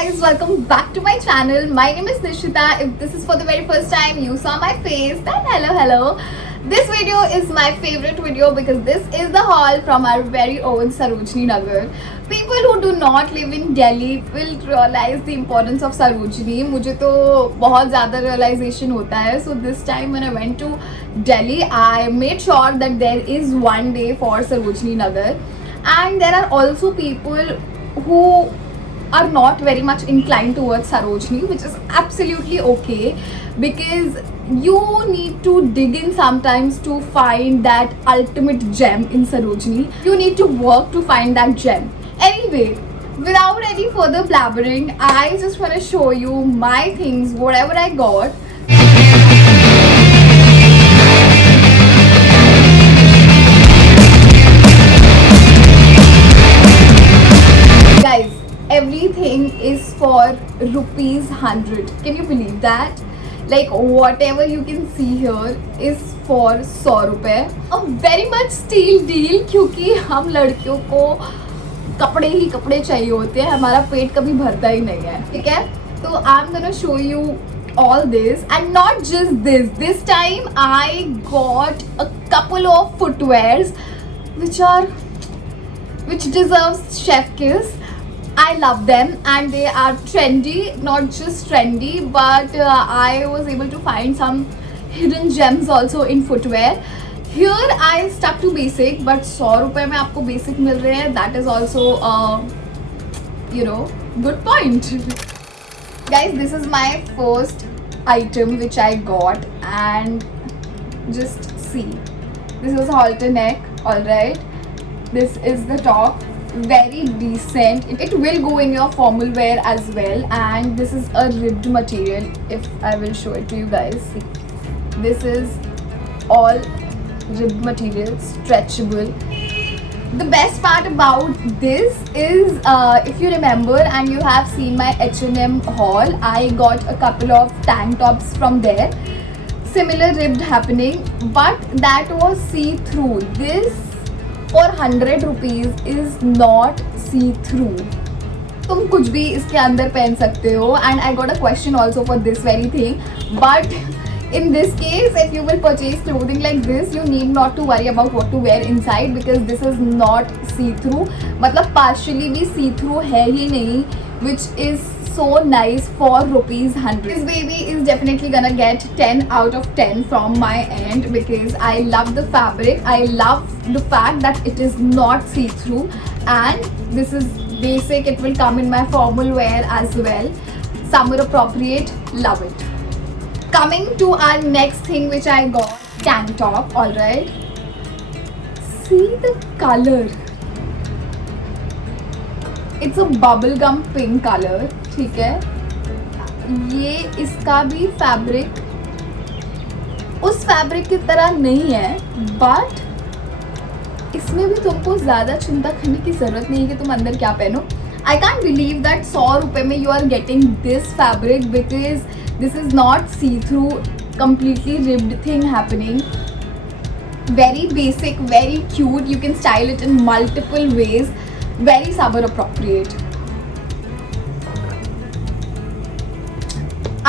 guys, welcome back to my channel. My name is Nishita. If this is for the very first time you saw my face, then hello. This video is my favorite video because this is the haul from our very own Sarojini Nagar. People who do not live in Delhi will realize the importance of Sarojini. मुझे तो बहुत ज़्यादा realization होता है. So this time when I went to Delhi, I made sure that there is one day for Sarojini Nagar. And there are also people who are not very much inclined towards Sarojini, which is absolutely okay because you need to dig in sometimes to find that ultimate gem in Sarojini. You need to work to find that gem. Anyway, without any further blabbering, I just want to show you my things, whatever I got. Guys, everything is for ₹100. Can you believe that? Like whatever you can see here is for 100 रुपए. A very much steal deal क्योंकि हम लड़कियों को कपड़े ही कपड़े चाहिए होते हैं, हमारा पेट कभी भरता ही नहीं है, ठीक है? तो I'm gonna show you all this and not just this. This time I got a couple of footwears which deserves chef kiss. I love them and they are trendy, not just trendy, but I was able to find some hidden gems also in footwear. Here I stuck to basic, but 100 रुपए में आपको basic मिल रहे हैं. That is also good point. Guys, this is my first item which I got and just see. This is halter neck, alright. This is the top. Very decent. It will go in your formal wear as well, and this is a ribbed material. If I will show it to you guys, see, this is all ribbed material, stretchable. The best part about this is if you remember and you have seen my H&M haul, I got a couple of tank tops from there, similar ribbed happening, but that was see-through. This for 100 rupees is not see-through. तुम कुछ भी इसके अंदर पहन सकते हो. And I got a question also for this very thing. But in this case, if you will purchase clothing like this, you need not to worry about what to wear inside because this is not see-through. मतलब partially भी see-through है ही नहीं, which is so nice for ₹100. This baby is definitely gonna get 10 out of 10 from my end because I love the fabric. I love the fact that it is not see-through and this is basic. It will come in my formal wear as well. Summer appropriate, love it. Coming to our next thing which I got, tank top, alright. See the color. It's a bubblegum pink color, ठीक है? ये इसका भी fabric उस fabric की तरह नहीं है, बट इसमें भी तुमको ज़्यादा चिंता करने की ज़रूरत नहीं है कि तुम अंदर क्या पहनो. I can't believe that 100 रुपए में you are getting this fabric because this is not see-through, completely ribbed thing happening. Very basic, very cute. You can style it in multiple ways. Very summer appropriate.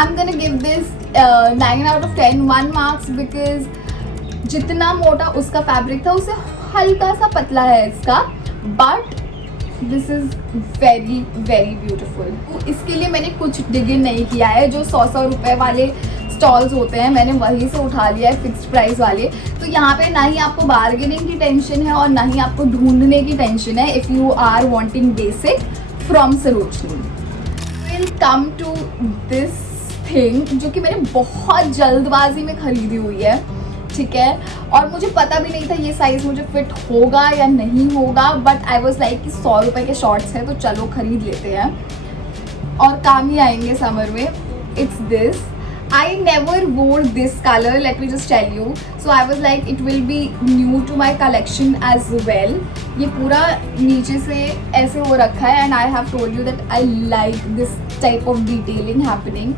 I'm gonna give this 9 out of 10 1 marks because जितना मोटा उसका fabric था उससे हल्का सा पतला है इसका, but this is very very beautiful. इसके लिए मैंने कुछ डिगिंग नहीं किया है. जो 100 रुपए वाले स्टॉल्स होते हैं मैंने वहीं से उठा लिया है, फिक्स्ड प्राइस वाले. तो यहाँ पे ना ही आपको बार्गेनिंग की टेंशन है और ना ही आपको ढूंढने की टेंशन है if you are wanting basic from Sarojini. Will come to this thing जो कि मैंने बहुत जल्दबाजी में खरीदी हुई है, ठीक है? और मुझे पता भी नहीं था ये साइज़ मुझे फिट होगा या नहीं होगा, बट आई वॉज लाइक कि 100 रुपये के शॉर्ट्स हैं तो चलो खरीद लेते हैं और काम ही आएंगे समर में. It's this. I never wore this color, let me just tell you. So I was like it will be new to my collection as well. ये पूरा नीचे से ऐसे हो रखा है and I have told you that I like this type of detailing happening.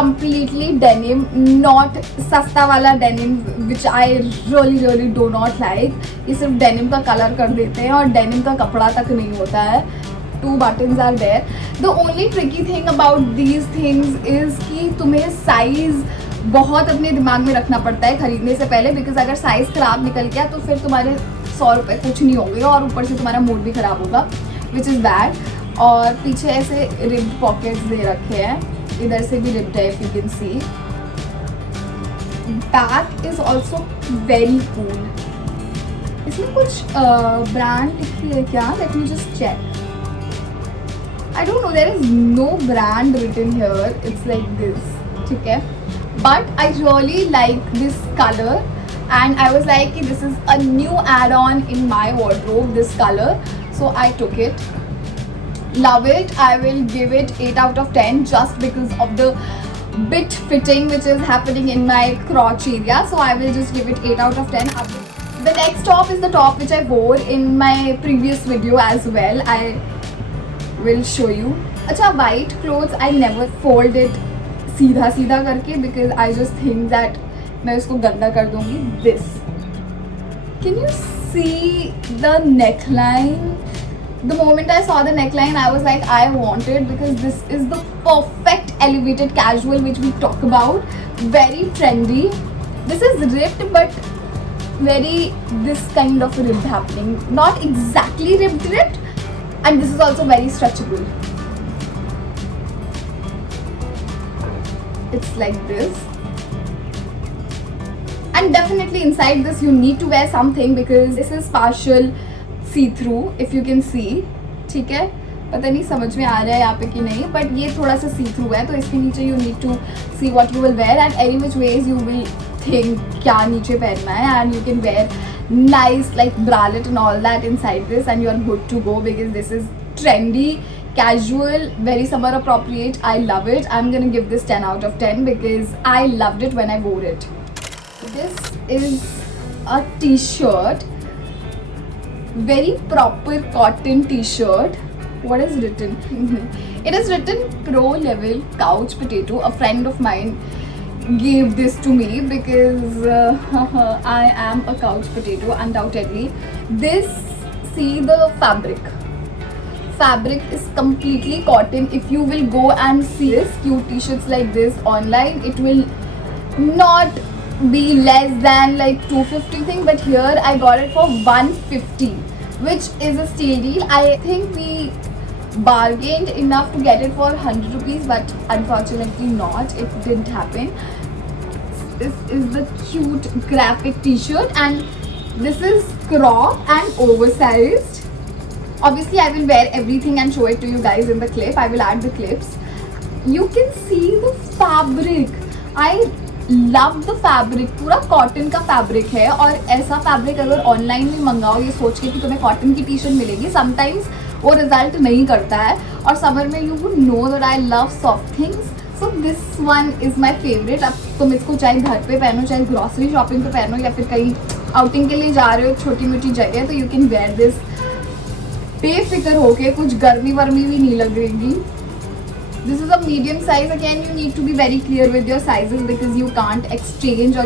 Completely denim, not सस्ता वाला denim which I really do not like. ये सिर्फ denim का कलर कर देते हैं और denim का कपड़ा तक नहीं होता है. 2 buttons are there. The only tricky thing about these things is कि तुम्हें साइज़ बहुत अपने दिमाग में रखना पड़ता है खरीदने से पहले, बिकॉज अगर साइज़ ख़राब निकल गया तो फिर तुम्हारे 100 रुपये कुछ नहीं होंगे और ऊपर से तुम्हारा मूड भी ख़राब होगा, विच इज़ बैड. और पीछे ऐसे रिब्ड पॉकेट्स दे रखे हैं, इधर से भी रिब्ड है, if you can see. Back is also very cool. इसमें कुछ ब्रांड लिखी है क्या? Let me just check. I don't know, there is no brand written here. It's like this, ठीक है. But I really like this color, and I was like, this is a new add-on in my wardrobe. This color, so I took it. Love it. I will give it 8 out of 10 just because of the bit fitting which is happening in my crotch area. So I will just give it 8 out of 10. The next top is the top which I wore in my previous video as well. I will show you. अच्छा, white clothes I never fold it सीधा सीधा करके because I just think that मैं उसको गंदा कर दूँगी. This, can you see the neckline? The moment I saw the neckline, I was like, I want it because this is the perfect elevated casual which we talk about. Very trendy. This is ripped but very this kind of ripped happening. Not exactly ripped. And this is also very stretchable. It's like this. And definitely inside this you need to wear something because this is partial see-through, if you can see. ठीक है, पता नहीं समझ में आ रहा है यहाँ पे कि नहीं, but ये थोड़ा सा see-through है, तो इसके नीचे you need to see what you will wear, and any which ways you will think क्या नीचे पहनना है, and you can wear nice like bralette and all that inside this, and you are good to go because this is trendy, casual, very summer appropriate. I love it. I'm gonna give this 10 out of 10 because I loved it when I wore it. This is a t-shirt, very proper cotton t-shirt. What is written? It is written pro level couch potato. A friend of mine gave this to me because I am a couch potato undoubtedly. This, see the fabric is completely cotton. If you will go and see this cute t-shirts like this online, it will not be less than like 250 thing, but here I got it for 150, which is a steal deal. I think we bargained enough to get it for 100 rupees, but unfortunately not, it didn't happen. This is the cute graphic t-shirt, and this is crop and oversized. Obviously I will wear everything and show it to you guys in the clip. I will add the clips. You can see the fabric. I love the fabric. पूरा cotton का fabric है, और ऐसा fabric अगर online में मंगाओ ये सोच के कि तुम्हें कॉटन की टी शर्ट मिलेगी, समटाइम्स वो रिजल्ट नहीं करता है. और समर में you would know that I love soft things, so this one is my favourite. अब तुम इसको चाहे घर पे पहनो, चाहे ग्रॉसरी शॉपिंग पे पहनो, या फिर कहीं आउटिंग के लिए जा रहे हो छोटी मोटी जगह, तो यू कैन वेयर दिस बेफिक्र होके, कुछ गर्मी वर्मी भी नहीं लगेगी. This is a medium size. Again, you need to be very clear with your sizes because you can't exchange, or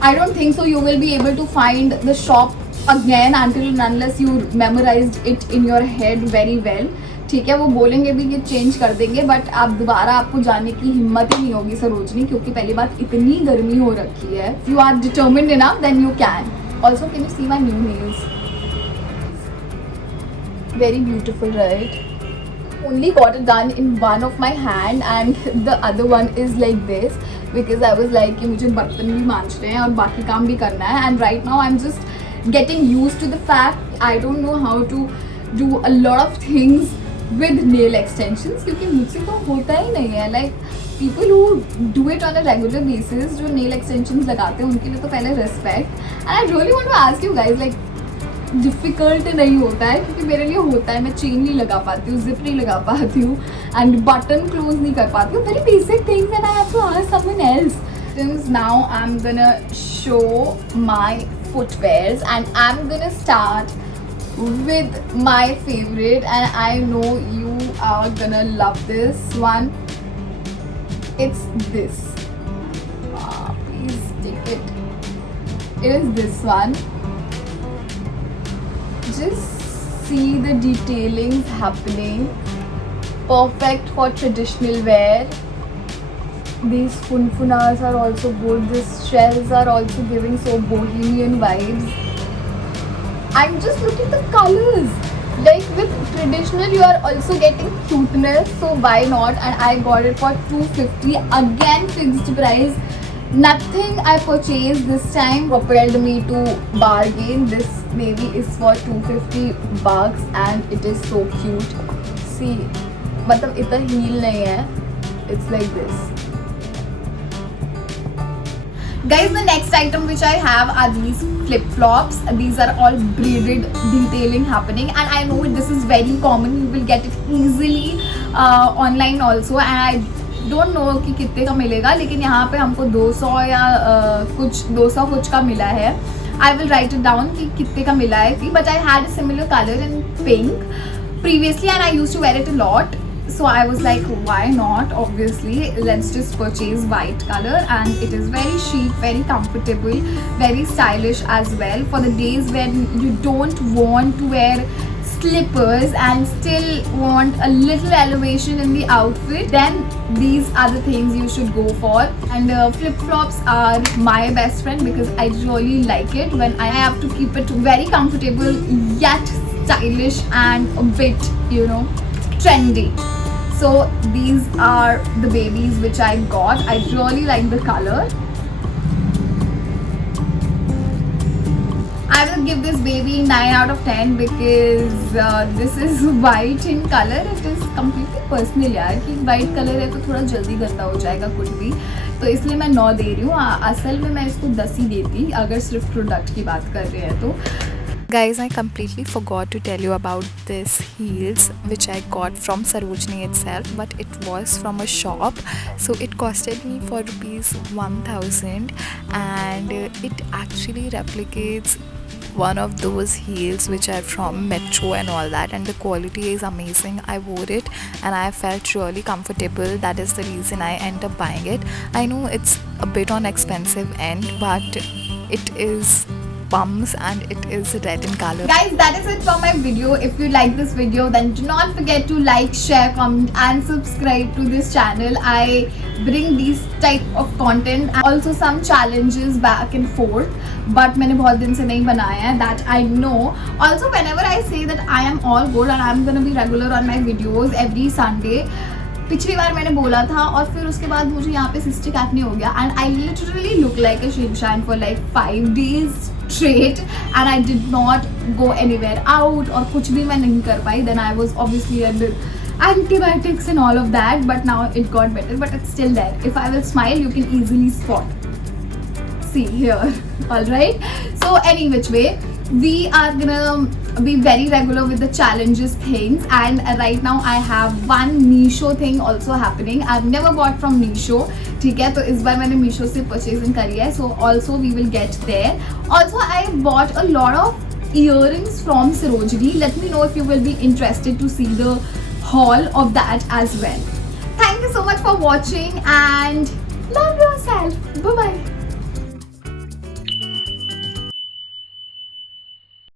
I don't think so you will be able to find the shop again until and unless you memorized it in your head very well. ठीक है, वो बोलेंगे भी कि change कर देंगे, but आप दोबारा आपको जाने की हिम्मत ही नहीं होगी सरोजनी, क्योंकि पहली बात इतनी गर्मी हो रखी है. If you are determined enough, then you can. Also, can you see my new nails? Very beautiful, right? Only got it done in one of my hand and the other one is like this because I was like कि मुझे बर्तन भी मांजने हैं और बाकी काम भी करना है, and right now I'm just getting used to the fact I don't know how to do a lot of things with nail extensions, क्योंकि मुझसे तो होता ही नहीं है. like people who do it on a regular basis, जो nail extensions लगाते हैं, उनके लिए तो पहले respect. And I really want to ask you guys, like difficult नहीं होता है, क्योंकि मेरे लिए होता है. मैं चेन नहीं लगा पाती हूँ, जिप नहीं लगा पाती हूँ, एंड बटन क्लोज नहीं कर पाती हूँ. Very basic things and I have to ask someone else. Since now I am gonna show my footwears and I am gonna start with my favorite, and I know you are gonna love this one. It's this. Please take it. It is this one. Just see the detailings happening perfect for traditional wear. These funfunas are also good. These shells are also giving so bohemian vibes. And just look at the colors. Like with traditional you are also getting cuteness, so why not? And I got it for 250, again fixed price. Nothing I purchased this time propelled me to bargain. This baby is for 250 bucks and it is so cute. See, मतलब इतना heel नहीं है. It's like this. Guys, the next item which I have are these flip-flops. These are all braided detailing happening, and I know this is very common. You will get it easily online also, and I don't know कि कितने का मिलेगा, लेकिन यहाँ पे हमको 200 या कुछ 200 कुछ का मिला है. I will write it down कि कितने का मिला है. But I had a similar color in pink previously, and I used to wear it a lot. So I was like, why not? Obviously, let's just purchase white color, and it is very chic, very comfortable, very stylish as well for the days when you don't want to wear slippers and still want a little elevation in the outfit. Then these are the things you should go for. And flip-flops are my best friend because I really like it when I have to keep it very comfortable yet stylish and a bit, trendy. So these are the babies which I got. I really like the color. I will give this baby 9 out of 10 because this is white in color. It is completely personal यार कि white color है तो थोड़ा जल्दी गंदा हो जाएगा कुछ भी, तो इसलिए मैं 9 दे रही हूँ. असल में मैं इसको 10 ही देती अगर सिर्फ प्रोडक्ट की बात कर रहे हैं तो. Guys, I completely forgot to tell you about this heels which I got from Sarojini itself, but it was from a shop, so it costed me for rupees 1000, and it actually replicates one of those heels which are from Metro and all that, and the quality is amazing. I wore it and I felt really comfortable. That is the reason I ended up buying it. I know it's a bit on expensive end, but it is bums and it is red in color. Guys, that is it for my video. If you like this video, then do not forget to like, share, comment and subscribe to this channel. I bring these type of content and also some challenges back and forth, but मैंने बहुत दिन से नहीं बनाया है, that I know. Also, whenever I say that I am all good and I am gonna be regular on my videos every Sunday, पिछली बार मैंने बोला था और फिर उसके बाद मुझे यहाँ पे सिस्टिक एक्ने हो गया and I literally look like a Shinshan for like 5 days straight and I did not go anywhere out और कुछ भी मैं नहीं कर पाई. Then I was obviously under antibiotics and all of that, but now it got better, but it's still there. If I will smile, you can easily spot. See here. Alright, so any which way, we are gonna be very regular with the challenges things, and right now I have one Meesho thing also happening. I've never bought from Meesho, ठीक है, तो इस बार मैंने Meesho से purchasing करी है, so also we will get there. Also I bought a lot of earrings from Sarojini. Let me know if you will be interested to see the haul of that as well. Thank you so much for watching and love yourself. Bye bye.